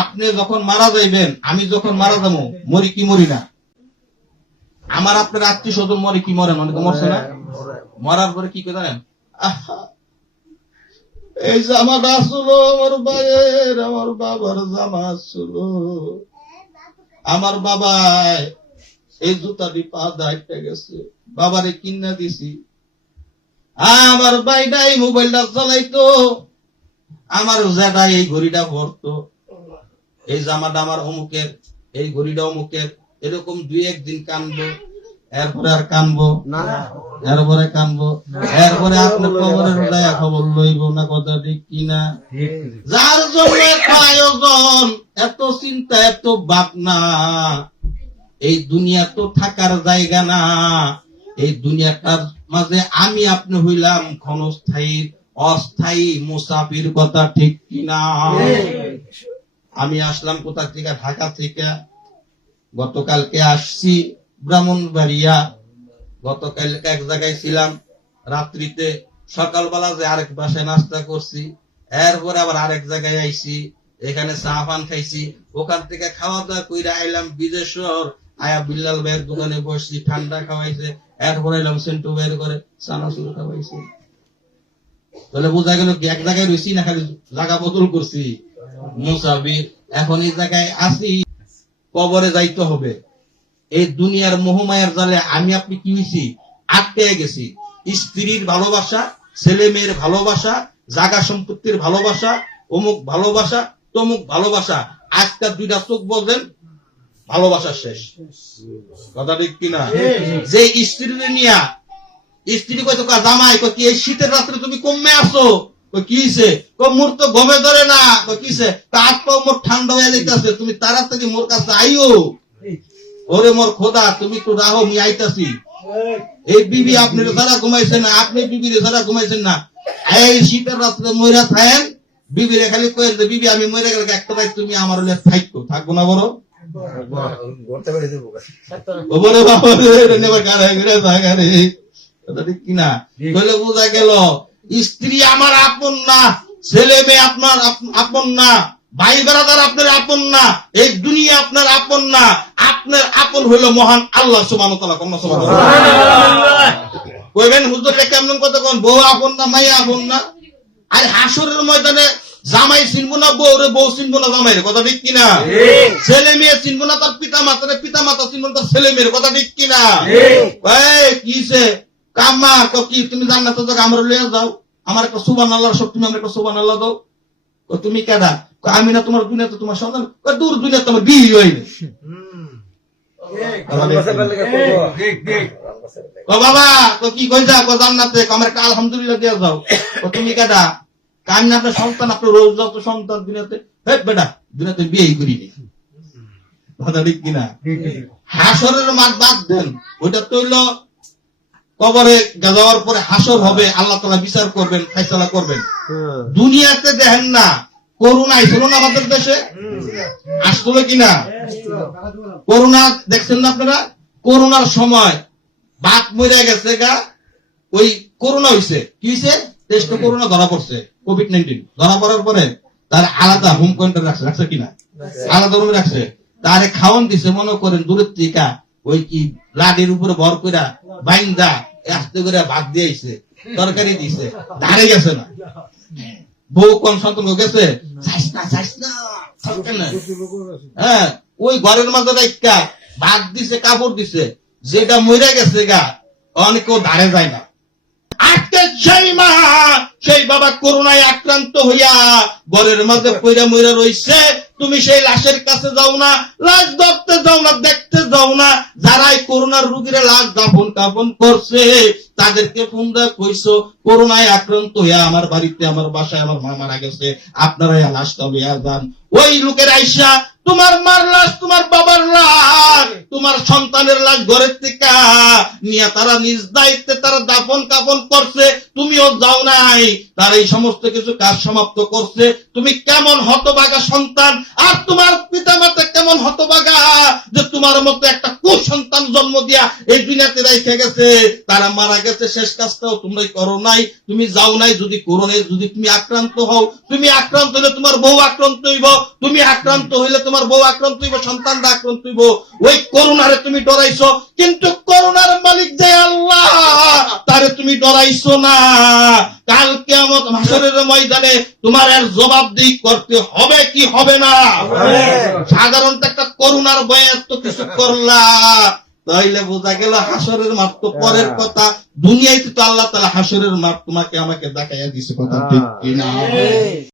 আপনি যখন মারা যাইবেন আমি যখন মারা যাব মরি কি মরি না? আমার আপনার আত্মীয় স্বজন মরে কি মরেন অনেকে মরছে না? মরার পরে কি করে জানেন? এই জামাটা আসলো আমার ভাইয়ের আমার বাবার জামা আসলো আমার বাবা এই জুতাটি পা দাইতে গেছে। বাবারে কিনা দিছি। আমার বাইটাই মোবাইলটা চালাইতো আমার জেডা এই ঘড়িটা ভরতো এই জামাটা আমার অমুকের এই ঘড়িটা অমুকের। এরকম দুই একদিন কানবো এরপরে আর কানবো না। এরপরে কানবো। এরপরে আপনার কবরের উদয় খবর লইব না কথা ঠিক কিনা। যার জন্য আয়োজন এত চিন্তা এত ভাবনা এই দুনিয়া তো থাকার জায়গা না। এই দুনিয়াটার মাঝে আমি আপনি হইলাম ক্ষণস্থায়ী। অস্থায়ী মুসাফির কথা ঠিক কিনা? আমি আসলাম কোথা থেকে? ঢাকা থেকে। গতকালকে আসছি ব্রাহ্মণবাড়িয়া। গতকালকে এক জায়গায় ছিলাম। রাত্রিতে সকালবেলা যে আরেক বাসায় নাস্তা করছি এরপরে আবার আরেক জায়গায় আইছি। এখানে চা পান খাইছি। ওখান থেকে খাওয়া দাওয়া কইরা আইলাম বিদেশর আয়া বিল্লাল ভাইয়ের দোকানে বসছি ঠান্ডা খাওয়াইছে। এরপরে এলাম সেন্টু বের করে চানাচুর খাওয়াইছে। তাহলে বোঝা গেল কি এক জায়গায় রয়েছি না খালি জায়গা বদল করছি? মুসাফির এখন এই জায়গায় আসি কবরে যাইতে হবে। এই দুনিয়ার মোহমায়ার জালে আমি আপনি কি হয়েছি আটকে গেছি। স্ত্রীর ভালোবাসা ছেলে মেয়ের ভালোবাসা জাগা সম্পত্তির ভালোবাসা অমুক ভালোবাসা তমুক ভালোবাসা। আজকাল দুইটা চোখ বলছেন ভালোবাসা শেষ। কথা ঠিক কিনা? যে স্ত্রী নিয়া স্ত্রী কইতো কা জামাই? কই কি এই শীতের রাত্রে তুমি কমে আসো? কই কি কই মোর তো গমে ধরে না। কই কিছে কাজ তো মোর ঠান্ডা হয়ে যাইতাছে তুমি তাড়াতাড়ি মোর কাছে আইও। ওরে মোর খোদা তুমি তো রাহো মি আইতাছি। এই বিবি আপনি সারা ঘুমাইছেন না আপনি সারা ঘুমাইছেন না। এই শীতের রাত্রে ময়রা থাকেন বিবিরে খালি কয়ে যে বিবি আমি মরে গেলে একটা ভাই তুমি আমার হলে থাকতো থাকব না বড়? ঘুরতে পেরে দেবো। বাবা রে বলে বোঝা গেল স্ত্রী আমার আপন না ছেলে মেয়ে আপনার আপন না ভাই বেড়াদার আপনার আপন না এই দুনিয়া আপনার আপন না আপনার আপন হইল মহান আল্লাহ সুবান কইবেন হুজুর কেমন কথা কোন? বউ আপন না মাইয়া আপন না? আর হাসরের ময়দানে জামাই চিনবো না বউ রে বউ চিনবো না জামাই রে কথা ঠিক কিনা? ছেলে মেয়ে চিনবো না তার পিতা মাতা রে পিতা মাতা চিনবো না তার ছেলে মেয়ের কথা ঠিক কিনা? কিসে কাম্মা তো কি তুমি জান্নাত তো আমরা লইয়া যাও। আমার একটা সুবান আল্লাহর সব তুমি আমার একটা সুবান আল্লাহ দাও তুমি কেডা? আমি না তোমার দুনিয়াতে তোমার সন্তান? দূর তোমার বিয়ে ও বাবা তো কি কই যা কো জান্নাতে আমার একটা আলহামদুলিল্লাহ দিয়া যাও। ও তুমি কেডা? কয়, আমি না আপনার সন্তান আপনার রোজ যত সন্তান দুনিয়াতে। হে বেটা দুনিয়াতে বিয়েই করিনি কথা ঠিক কিনা? হাসরের মাঠ বাদ দেন। ওইটা তৈল কবরে যাওয়ার পরে হাসর হবে আল্লাহ তালা বিচার করবেন ফেসলা করবেন। দুনিয়াতে দেখেন না করোনা আইছিল না আমাদের দেশে? আসলো কিনা? করোনা দেখছেন না আপনারা? করোনার সময় বাঘ মরে গেছে গা ওই করোনা হইছে। কি হইছে? টেস্ট করোনা ধরা পড়ছে কোভিড নাইন্টিন ধরা পড়ার পরে তার আলাদা হোম কোয়ারেন্টাইন রাখছে রাখছে কিনা? আলাদা রুমে রাখছে। তারে খাওয়ান দিছে মনে করেন দূরের থেকে ওই কি লাডির উপরে ভর কইরা বাইন্দা আস্তে করে ভাত দিয়েছে তরকারি দিছে দাঁড়ে গেছে না। বউ কম সন্তান গেছে। হ্যাঁ ওই ঘরের মাঝে রাইকা ভাত দিছে, কাপড় দিছে, যেটা মরে গেছে গা অনেকেও দাঁড়ে যায় না। সেই মা, সেই বাবা করোনায় আক্রান্ত হইয়া ঘরের মাঝে পইরা মইরা রইছে। তুমি সেই লাশের কাছে যাও না, লাশ ধরতে যাও না, দেখতে যাও না। যারাই করোনার রুগীরা লাশ দাফন কাফন করছে, তাদেরকে ফোন দেওয়া কইছো করোনায় আক্রান্ত হইয়া আমার বাড়িতে, আমার বাসায় আমার মা মারা গেছে, আপনারা লাশটা লইয়া যান। ওই লোকের আইসা তোমার মার লাশ, তোমার বাবার লাশ, তোমার সন্তানের লাশ ঘরের থেকে নিয়ে তারা নিজ দায়িত্বে তারা দাফন কাপন করছে, তুমিও যাও নাই। তার এই সমস্ত কিছু কাজ সমাপ্ত করছে। তুমি কেমন হতবাগা সন্তান? আর তোমার পিতামাতা কেমন হতবাগা যে তোমার মতো একটা কুসন্তান জন্ম দিয়া এই দুনিয়াতে রেখে গেছে, তারা মারা গেছে, শেষ কাজটাও তোমরাই করো নাই, তুমি যাও নাই, যদি করো নাই যদি তুমি আক্রান্ত হও, তুমি আক্রান্ত হলে তোমার বউ আক্রান্ত হইব, তুমি আক্রান্ত হইলে তোমার বউ আক্রান্ত হইব সন্তানরা আক্রান্ত হইব, ওই করোনারে তুমি ডরাইছো, কিন্তু করোনার মালিক যে আল্লাহ! তুমি ডরাইছো না। কালকে আমার হাসরের ময়দানে তোমার এর জবাবদিহি করতে হবে কি হবে না? সাধারণত একটা করুণার বয়ে এত কিছু করলা। তাইলে বোঝা গেল হাসরের মাঠ তো পরের কথা। দুনিয়ায় তো আল্লাহ তালা হাসরের মাঠ তোমাকে আমাকে দেখাইয়া দিছে কথা ঠিক কিনা।